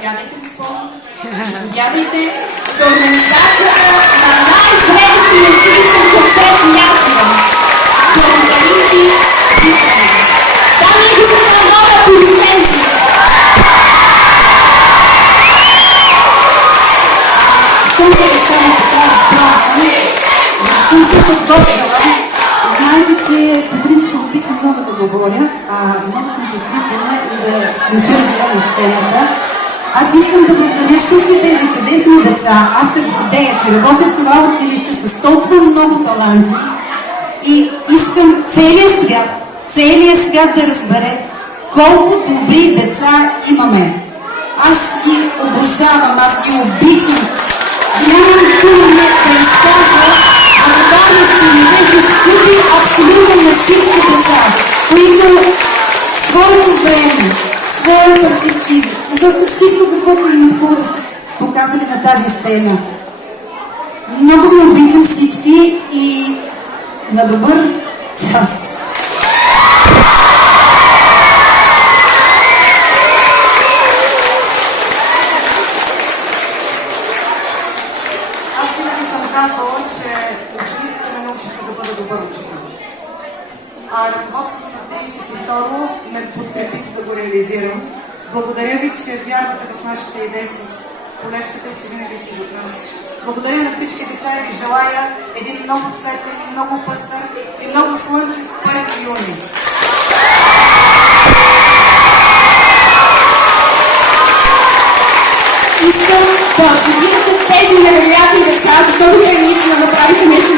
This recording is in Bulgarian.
Заповядайте, госпожо. Заповядайте за организацията на най-светлия училищен концерт някога. Благодарим ти, Викане. Дами и господа, моля, аплодисменти. Съм да ви стане така, съм се подготвила. Знаете, че по принцип обичам много да говоря, много съм чувствителна и да не се разбира на сцената. Аз искам да благодаря всички тези чудесни деца. Аз се гордея, че работя в това училище с толкова много таланти и искам целият свят да разбере колко добри деца имаме. Аз ги обожавам, аз ги обичам. Нямам думи да изкажа благодарност и те се скъпи абсолютно на всички деца, които своето време, своят артистизъм, защото всичко каквото им е хубаво да са показали на тази сцена. Много ви обичам всички и на добър час! Аз винаги съм казвала, че учениците ме научиха да бъда добър учител. А ръководството на 32 ме подкрепи, за да го реализирам. Благодаря ви, че вярвате в нашите идеи с колежката и че винаги сте зад нас. Благодаря на всички деца и ви желая един много цветен, много пъстър и много слънчев 1 юни. Искам да подигнете тези невероятни деца, защото те наистина направиха нещо